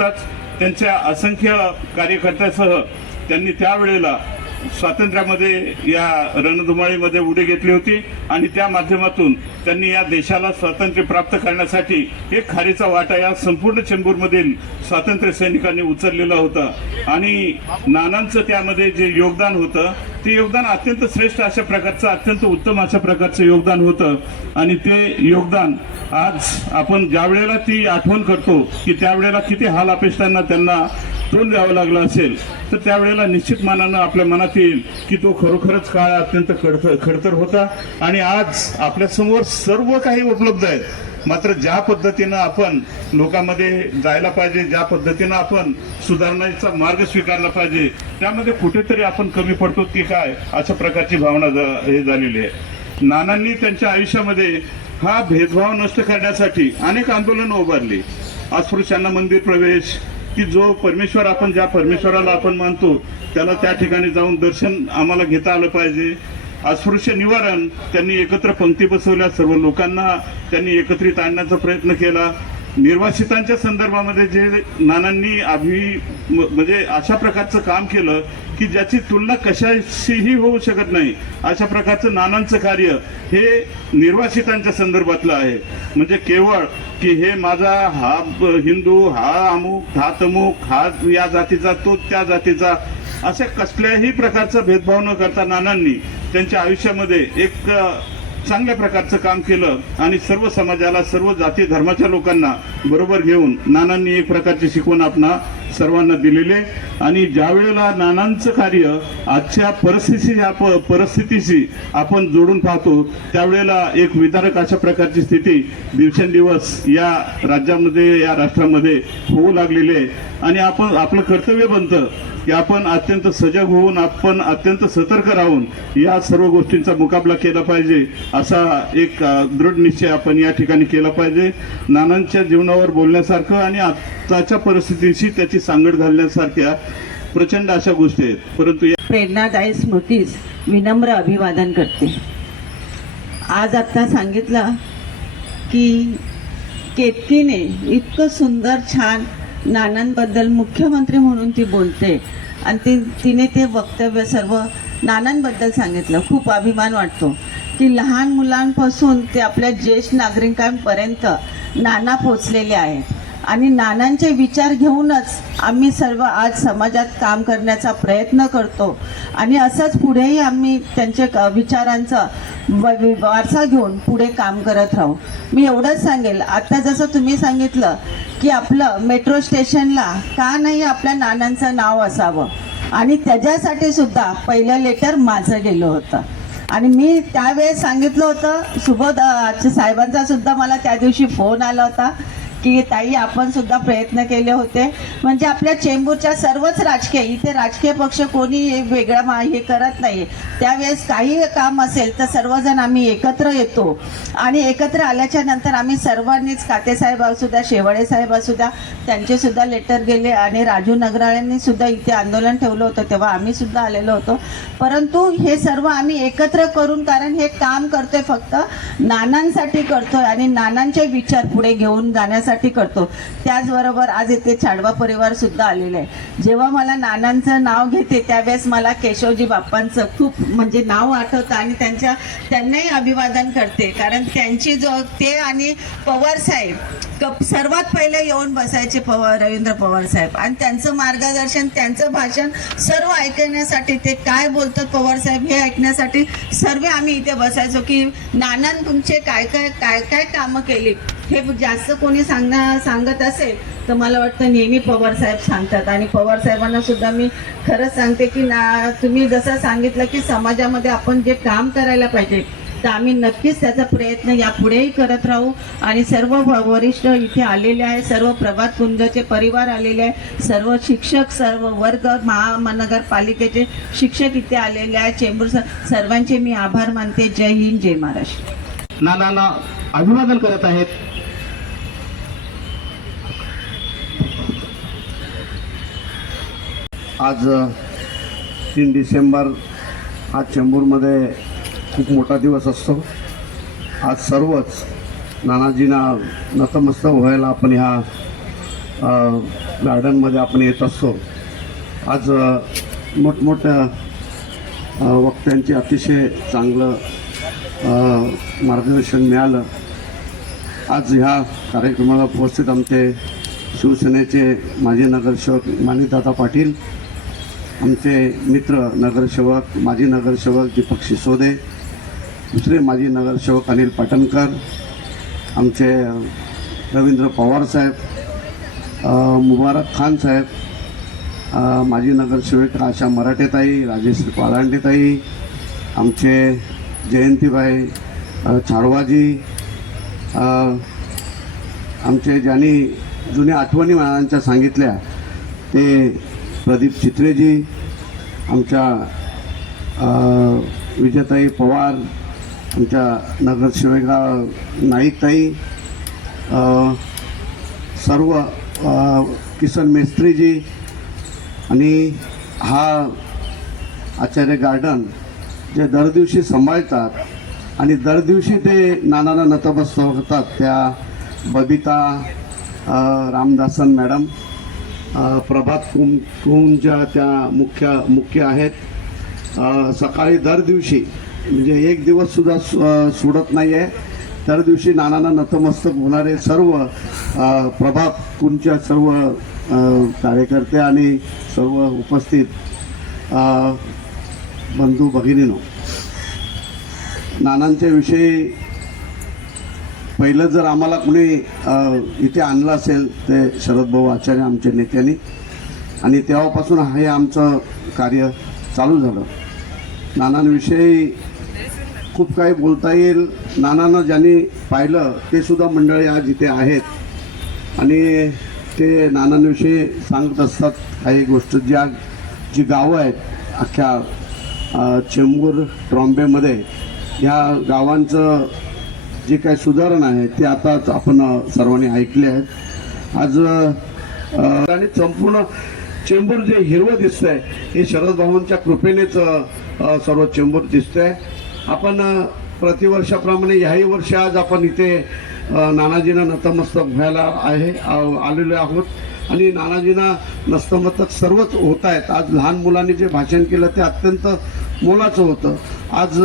नुकताच त्यांच्या असंख्य कार्यकर्त्यासह त्यांनी त्यावेळेला स्वातंत्र्यामध्ये या रणधुमाळीमध्ये उडी घेतली होती आणि त्या माध्यमातून त्यांनी या देशाला स्वातंत्र्य प्राप्त करण्यासाठी एक खारीचा वाटा या संपूर्ण चेंबूरमधील स्वातंत्र्य सैनिकांनी उचललेला होता आणि नानांचं त्यामध्ये जे योगदान होतं ते योगदान अत्यंत श्रेष्ठ अशा प्रकारचं, अत्यंत उत्तम अशा प्रकारचं योगदान होतं आणि ते योगदान आज आपण ज्या वेळेला ती आठवण करतो की त्यावेळेला किती हाल अपेष्टांना त्यांना तोंड द्यावं लागलं असेल, तर त्यावेळेला निश्चित मानानं आपल्या मनात येईल की तो खरोखरच काळ अत्यंत खडतर होता आणि आज आपल्यासमोर सर्व काही उपलब्ध आहे. मात्र ज्या पद्धतीनं आपण लोकांमध्ये जायला पाहिजे, ज्या पद्धतीनं आपण सुधारण्याचा मार्ग स्वीकारला पाहिजे, त्यामध्ये कुठेतरी आपण कमी पडतो की काय अशा प्रकारची भावना हे झालेली आहे. नानांनी त्यांच्या आयुष्यामध्ये हा भेदभाव नष्ट करण्यासाठी अनेक आंदोलनं उभारली. अस्पृश्यांना मंदिर प्रवेश, की जो परमेश्वर आपण ज्या परमेश्वराला आपण मानतो त्याला त्या ठिकाणी जाऊन दर्शन आम्हाला घेता आलं पाहिजे. अस्पृश्य निवारण, त्यांनी एकत्र पंक्ती बसवल्या, सर्व लोकांना त्यांनी एकत्रित आणण्याचा प्रयत्न केला. निर्वासितांच्या संदर्भामध्ये जे नानांनी म्हणजे अशा प्रकारचं काम केलं की ज्याची तुलना कशाशीही होऊ शकत नाही, अशा प्रकारचं नानांचं कार्य हे निर्वासितांच्या संदर्भातलं आहे. म्हणजे केवळ की हे माझा हा हिंदू, हा अमुक, हा तमुक, हा या जातीचा, तो त्या जातीचा, अशा कसल्याही प्रकारचा भेदभाव न करता नानांनी त्यांच्या आयुष्यामध्ये एक चांगल्या प्रकारचं काम केलं आणि सर्व समाजाला, सर्व जाती धर्माच्या लोकांना बरोबर घेऊन नानांनी एक प्रकारची शिकवण आपणा सर्वांना दिलेले. आणि ज्या वेळेला नानांचं कार्य आजच्या परिस्थितीशी आपण जोडून पाहतो त्यावेळेला एक विदारक अशा प्रकारची स्थिती दिवसेंदिवस या राज्यामध्ये, या राष्ट्रामध्ये होऊ लागलेली आहे आणि आपण आपलं कर्तव्य बनतं की आपण अत्यंत सजग होऊन, आपण अत्यंत सतर्क राहून या सर्व गोष्टींचा मुकाबला केला पाहिजे, असा एक दृढ निश्चय आपण या ठिकाणी केला पाहिजे. नानांच्या जीवनावर बोलण्यासारखं आणि आताच्या परिस्थितीशी त्याची सांगड घालण्यासारख्या प्रचंड अशा गोष्टी आहेत. परंतु या प्रेरणादायी स्मृतीस विनम्र अभिवादन करते. आज आता सांगितलं की केतकीने इतकं सुंदर छान नानांबद्दल मुख्यमंत्री म्हणून ती बोलते आणि तिने ते वक्तव्य सर्व नानांबद्दल सांगितलं. खूप अभिमान वाटतो की लहान मुलांपासून ते आपल्या ज्येष्ठ नागरिकांपर्यंत नाना पोचलेले आहेत आणि नानांचे विचार घेऊनच आम्ही सर्व आज समाजात काम करण्याचा प्रयत्न करतो आणि असंच पुढेही आम्ही त्यांचे विचारांचा वारसा घेऊन पुढे काम करत राहू. मी एवढंच सांगेल, आता जसं तुम्ही सांगितलं की आपलं मेट्रो स्टेशनला का नाही आपल्या नानांचं नाव असावं आणि त्याच्यासाठी सुद्धा पहिलं लेटर माझं गेलं होतं आणि मी त्यावेळेस सांगितलं होतं. सुबोध साहेबांचा सुद्धा मला त्या दिवशी फोन आला होता की ताई आपण सुद्धा प्रयत्न केले होते. म्हणजे आपल्या चेंबूरच्या सर्वच राजकीय, इथे राजकीय पक्ष कोणी वेगळा हे करत नाही. त्यावेळेस काही काम असेल तर सर्वजण आम्ही एकत्र येतो आणि एकत्र आल्याच्या नंतर आम्ही सर्वांनीच, कातेसाहेब असू द्या, शेवाळे साहेब असू द्या, त्यांचे सुद्धा लेटर गेले आणि राजू नगराळ्यांनी सुद्धा इथे आंदोलन ठेवलं होतं तेव्हा आम्ही सुद्धा आलेलो होतो. परंतु हे सर्व आम्ही एकत्र करून, कारण हे काम करतोय फक्त नानांसाठी करतोय आणि नानांचे विचार पुढे घेऊन जाण्यासाठी करतो. त्याचबरोबर आज इथे छाडवा परिवार सुद्धा आलेला आहे. जेव्हा मला नानांचं नाव घेते त्यावेळेस मला केशवजी बाप्पांचं खूप म्हणजे नाव आठवतं आणि त्यांनाही अभिवादन करते, कारण त्यांची ते आणि पवार साहेब सर्वात पहिले येऊन बसायचे, रवींद्र पवार साहेब, आणि त्यांचं मार्गदर्शन, त्यांचं भाषण सर्व ऐकण्यासाठी, ते काय बोलतात पवार साहेब हे ऐकण्यासाठी सर्व आम्ही इथे बसायचो की नानां तुमचे काय काय कामं केली हे जास्त कोणी सांगत असेल तर मला वाटतं नेहमी पवार साहेब सांगतात. आणि पवार साहेबांना सुद्धा मी खरंच सांगते की तुम्ही जसं सांगितलं की समाजामध्ये आपण जे काम करायला पाहिजे तर आम्ही नक्कीच त्याचा प्रयत्न यापुढेही करत राहू. आणि सर्व वरिष्ठ इथे आलेले आहे, सर्व प्रभात कुंजचे परिवार आलेले आहे, सर्व शिक्षक, सर्व वर्ग, महानगरपालिकेचे शिक्षक इथे आलेले आहे, चेंबूर सर्वांचे मी आभार मानते. जय हिंद, जय महाराष्ट्र. नानांना अभिवादन करत आहेत. आज 3 डिसेंबर हा चेंबूरमध्ये खूप मोठा दिवस असतो. आज सर्वच नानाजींना नतमस्तक व्हायला आपण ह्या गार्डनमध्ये आपण येत असतो. आज मोठमोठ्या वक्त्यांचे अतिशय चांगलं मार्गदर्शन मिळालं. आज ह्या कार्यक्रमाला उपस्थित आमचे शिवसेनेचे माजी नगरसेवक माणिकदादा पाटील, आमचे मित्र नगरसेवक माजी नगरसेवक दीपक सिसोदे, दुसरे माजी नगरसेवक अनिल पाटणकर, आमचे रवींद्र पवार साहेब, मुबारक खान साहेब, माजी नगरसेवक आशा मराठेताई, राजेश्री पालांडेताई, आमचे जयंतीबाई छाडवाजी, आमचे ज्यांनी जुन्या आठवणी मनांच्या सांगितल्या ते प्रदीप चित्रेजी, आमच्या विजयताई पवार, आमच्या नगरसेविका नाईकताई, सर्व किसन मेस्त्रीजी, आणि हा आचार्य गार्डन जे दर दिवशी सांभाळतात आणि दर दिवशी ते नानांना नतमस्तक होतात त्या बबिता रामदासन मॅडम, प्रभात कुंजच्या त्या मुख्य आहेत. सकाळी दर दिवशी म्हणजे एक दिवससुद्धा सोडत नाही आहे. दर दिवशी नानांना नतमस्तक होणारे सर्व प्रभात कुंजच्या सर्व कार्यकर्ते आणि सर्व उपस्थित बंधू भगिनींनो, नानांच्या विषयी पहिलं जर आम्हाला कुणी इथे आणलं असेल ते शरदभाऊ आचार्य आमच्या नेत्यांनी, आणि तेव्हापासून हे आमचं कार्य चालू झालं. नानांविषयी खूप काही बोलता येईल. नानांना ज्यांनी पाहिलं ते सुद्धा मंडळी आज इथे आहेत आणि ते नानांविषयी सांगत असतात काही गोष्ट. जी गावं आहेत अख्ख्या चेंबूर ट्रॉम्बेमध्ये, ह्या गावांचं जे काही सुधारणा आहे ते आता आपण सर्वांनी ऐकले आहेत. आज आणि संपूर्ण चेंबूर जे हिरवं दिसतंय हे शरद भाऊंच्या कृपेनेच सर्व चेंबूर दिसतंय. आपण प्रतिवर्षाप्रमाणे ह्याही वर्षी आज आपण इथे नानाजींना नतमस्तक व्हायला आलेलो आहोत आणि नानाजींना नतमस्तक सर्वच होत आहेत. आज लहान मुलांनी जे भाषण केलं ते अत्यंत मोलाचं होतं. आज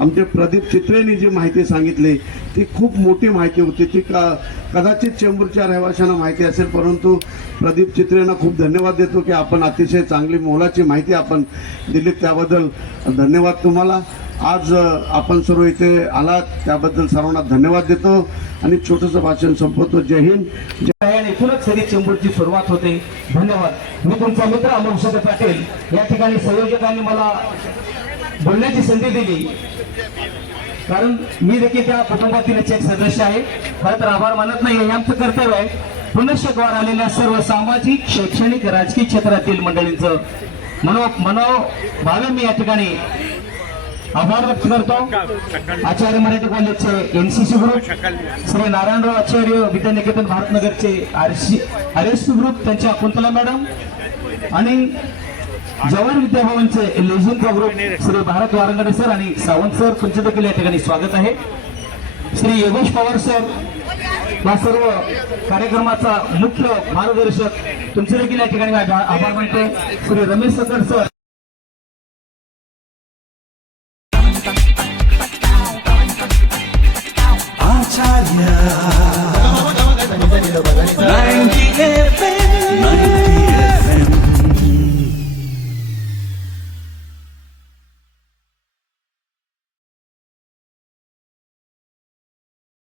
आमचे प्रदीप चित्रेंनी जी माहिती सांगितली ती खूप मोठी माहिती होती. ती कदाचित चेंबूरच्या रहिवाशांना माहिती असेल, परंतु प्रदीप चित्रेंना खूप धन्यवाद देतो की आपण अतिशय चांगली मोलाची माहिती आपण दिलीत, त्याबद्दल धन्यवाद तुम्हाला. आज आपण सर्व इथे आलात त्याबद्दल सर्वांना धन्यवाद देतो आणि छोटंसं भाषण संपवतो. जय हिंद. आणि इथूनच सरी चेंबूरची सुरुवात होते. धन्यवाद. मी तुमचा मित्र अमोल पाटील. या ठिकाणी संयोजकांनी मला बोलण्याची संधी दिली, कारण मी देखील त्या कुटुंबातील एक सदस्य आहे. खरं तर आभार मानत नाही, हे आमचं कर्तव्य आहे. पुनश्चक्वार आलेल्या सर्व सामाजिक, शैक्षणिक, राजकीय क्षेत्रातील मंडळींचं मनोभावे मी या ठिकाणी आभार व्यक्त करतो. आचार्य मराठी कॉलेजचे एनसीसी ग्रुप, श्री नारायणराव आचार्य विद्यानिकेतन भारतनगरचे आरएससी ग्रुप, त्यांच्या कुंतला मॅडम, आणि जवाहर विद्याभवनचे लेझिमचा ग्रुप श्री भारत वारंगडे सर आणि सावंत सर, तुमचे देखील या ठिकाणी स्वागत आहे. श्री योगेश पवार सर, या सर्व कार्यक्रमाचा मुख्य मार्गदर्शक, तुमचे देखील या ठिकाणी आभार मानतो. श्री रमेश सकड सर,